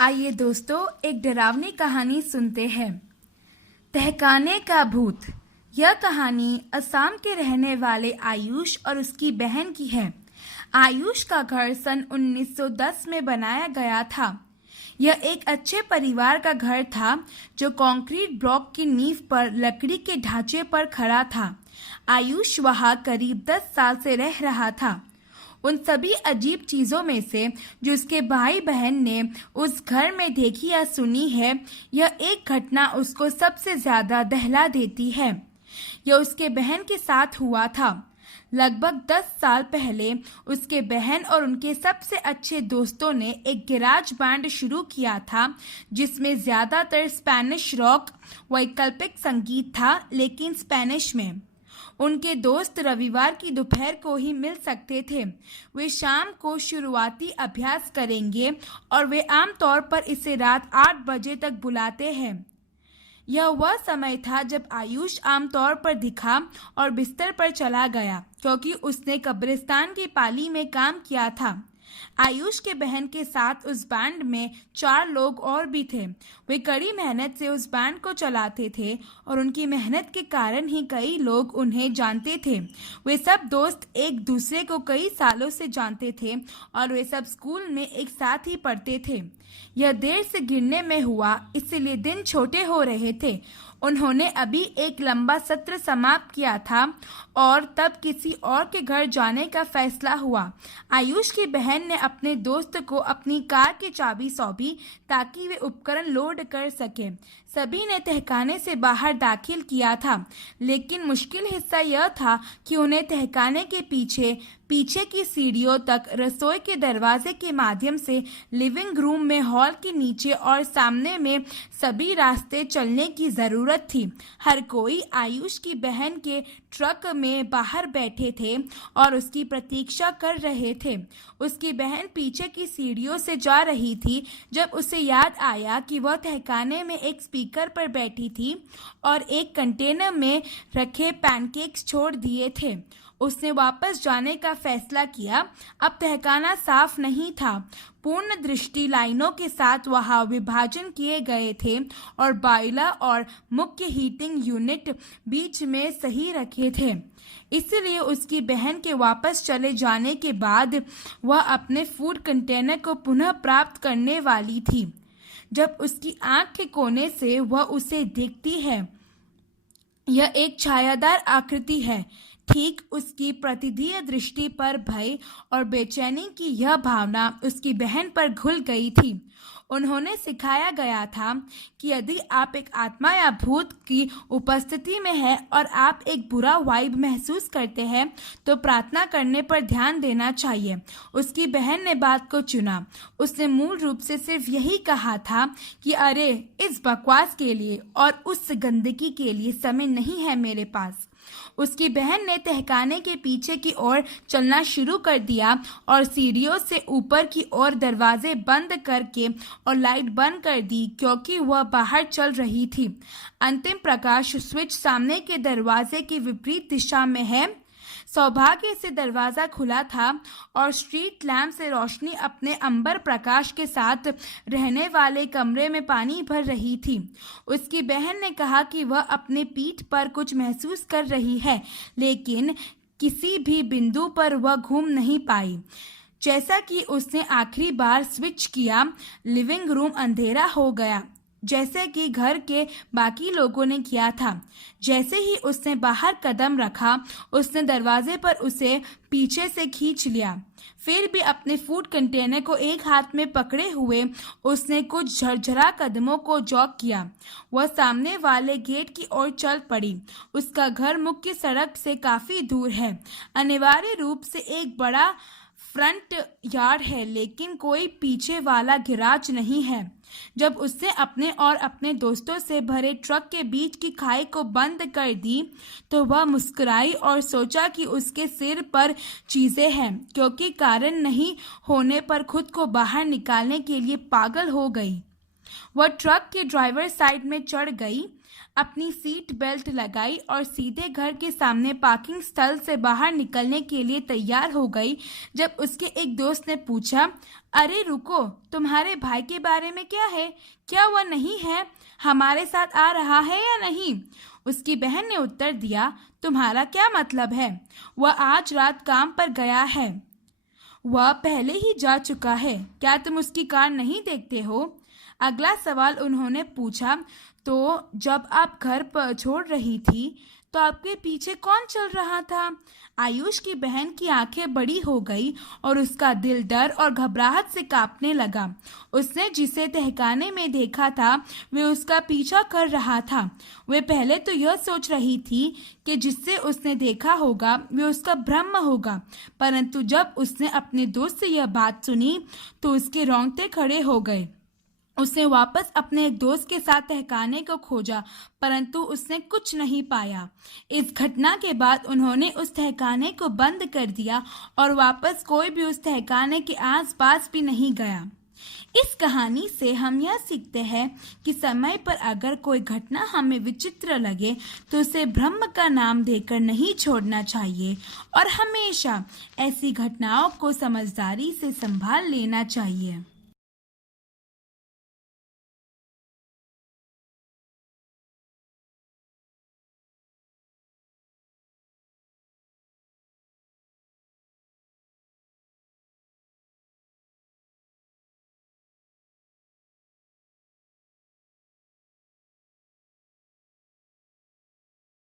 आइए दोस्तों, एक डरावनी कहानी सुनते हैं। तहखाने का भूत। यह कहानी असम के रहने वाले आयुष और उसकी बहन की है। आयुष का घर सन 1910 में बनाया गया था। यह एक अच्छे परिवार का घर था जो कंक्रीट ब्लॉक की नींव पर लकड़ी के ढांचे पर खड़ा था। आयुष वहां करीब 10 साल से रह रहा था। उन सभी अजीब चीजों में से जो उसके भाई बहन ने उस घर में देखी या सुनी है, यह एक घटना उसको सबसे ज्यादा दहला देती है। यह उसके बहन के साथ हुआ था। लगभग 10 साल पहले उसके बहन और उनके सबसे अच्छे दोस्तों ने एक गैराज बैंड शुरू किया था जिसमें ज्यादातर स्पेनिश रॉक वैकल्पिक संगीत था, लेकिन स्पेनिश में। उनके दोस्त रविवार की दोपहर को ही मिल सकते थे। वे शाम को शुरुआती अभ्यास करेंगे और वे आमतौर पर इसे रात 8 बजे तक बुलाते हैं। यह वह समय था जब आयुष आमतौर पर दिखा और बिस्तर पर चला गया क्योंकि उसने कब्रिस्तान की पाली में काम किया था। आयुष के बहन के साथ उस बैंड में 4 लोग और भी थे। वे कड़ी मेहनत से उस बैंड को चलाते थे और उनकी मेहनत के कारण ही कई लोग उन्हें जानते थे। वे सब दोस्त एक दूसरे को कई सालों से जानते थे और वे सब स्कूल में एक साथ ही पढ़ते थे। यह देर से गिरने में हुआ, इसलिए दिन छोटे हो रहे थे। उन्होंने अभी एक लंबा सत्र समाप्त किया था और तब किसी और के घर जाने का फैसला हुआ। आयुष की बहन ने अपने दोस्त को अपनी कार की चाबी सौंपी ताकि वे उपकरण लोड कर सके। सभी ने तहखाने से बाहर दाखिल किया था, लेकिन मुश्किल हिस्सा यह था कि उन्हें तहखाने के पीछे की सीढ़ियों तक रसोई के दरवाजे के माध्यम से लिविंग रूम में हॉल के नीचे और सामने में सभी रास्ते चलने की जरूरत थी। हर कोई आयुष की बहन के ट्रक में बाहर बैठे थे और उसकी प्रतीक्षा कर रहे थे। उसकी बहन पीछे की सीढ़ियों से जा रही थी जब उसे याद आया कि वह तहखाने में एक स्पीकर पर बैठी थी और एक कंटेनर में रखे पैनकेक्स छोड़ दिए थे। उसने वापस जाने का फैसला किया। अब तहखाना साफ नहीं था। पूर्ण दृष्टि लाइनों के साथ वहां विभाजन किए गए थे और बॉयलर और मुख्य हीटिंग यूनिट बीच में सही रखे थे। इसलिए उसकी बहन के वापस चले जाने के बाद वह अपने फूड कंटेनर को पुनः प्राप्त करने वाली थी जब उसकी आंख के कोने से वह उसे देखती है। यह एक छायादार आकृति है। ठीक उसकी प्रतिदीय दृष्टि पर भय और बेचैनी की यह भावना उसकी बहन पर घुल गई थी। उन्होंने सिखाया गया था कि यदि आप एक आत्मा या भूत की उपस्थिति में हैं और आप एक बुरा वाइब महसूस करते हैं तो प्रार्थना करने पर ध्यान देना चाहिए। उसकी बहन ने बात को चुना। उसने मूल रूप से सिर्फ यही कहा था कि अरे, इस बकवास के लिए और उस गंदगी के लिए समय नहीं है मेरे पास। उसकी बहन ने तहखाने के पीछे की ओर चलना शुरू कर दिया और सीढ़ियों से ऊपर की ओर दरवाजे बंद करके और लाइट बंद कर दी क्योंकि वह बाहर चल रही थी। अंतिम प्रकाश स्विच सामने के दरवाजे की विपरीत दिशा में है। सौभाग्य से दरवाजा खुला था और स्ट्रीट लैंप से रोशनी अपने अंबर प्रकाश के साथ रहने वाले कमरे में पानी भर रही थी। उसकी बहन ने कहा कि वह अपने पीठ पर कुछ महसूस कर रही है, लेकिन किसी भी बिंदु पर वह घूम नहीं पाई। जैसा कि उसने आखिरी बार स्विच किया, लिविंग रूम अंधेरा हो गया, जैसे कि घर के बाकी लोगों ने किया था। जैसे ही उसने बाहर कदम रखा, उसने दरवाजे पर उसे पीछे से खींच लिया। फिर भी अपने फूड कंटेनर को एक हाथ में पकड़े हुए उसने कुछ झरझरा कदमों को जॉग किया। वह सामने वाले गेट की ओर चल पड़ी। उसका घर मुख्य सड़क से काफी दूर है। अनिवार्य रूप से एक बड़ा फ्रंट यार्ड है, लेकिन कोई पीछे वाला गैराज नहीं है। जब उसने अपने और अपने दोस्तों से भरे ट्रक के बीच की खाई को बंद कर दी तो वह मुस्कुराई और सोचा कि उसके सिर पर चीजें हैं, क्योंकि कारण नहीं होने पर खुद को बाहर निकालने के लिए पागल हो गई। वह ट्रक के ड्राइवर साइड में चढ़ गई, अपनी सीट बेल्ट लगाई और सीधे घर के सामने पार्किंग स्थल से बाहर निकलने के लिए तैयार हो गई जब उसके एक दोस्त ने पूछा, अरे रुको, तुम्हारे भाई के बारे में क्या है? क्या वह नहीं है? हमारे साथ आ रहा है या नहीं? उसकी बहन ने उत्तर दिया, तुम्हारा क्या मतलब है? वह आज रात काम पर गया है। वह पहले ही जा चुका है। क्या तुम उसकी कार नहीं देखते हो? अगला सवाल उन्होंने पूछा, तो जब आप घर पर छोड़ रही थी तो आपके पीछे कौन चल रहा था? आयुष की बहन की आंखें बड़ी हो गई और उसका दिल डर और घबराहट से कांपने लगा। उसने जिसे तहखाने में देखा था वे उसका पीछा कर रहा था। वे पहले तो यह सोच रही थी कि जिससे उसने देखा होगा वे उसका भ्रम होगा, परंतु जब उसने अपने दोस्त से यह बात सुनी तो उसके रोंगटे खड़े हो गए। उसने वापस अपने एक दोस्त के साथ तहखाने को खोजा, परंतु उसने कुछ नहीं पाया। इस घटना के बाद उन्होंने उस तहखाने को बंद कर दिया और वापस कोई भी उस तहखाने के आसपास भी नहीं गया। इस कहानी से हम यह सीखते हैं कि समय पर अगर कोई घटना हमें विचित्र लगे तो उसे ब्रह्म का नाम देकर नहीं छोड़ना चाहिए और हमेशा ऐसी घटनाओं को समझदारी से संभाल लेना चाहिए।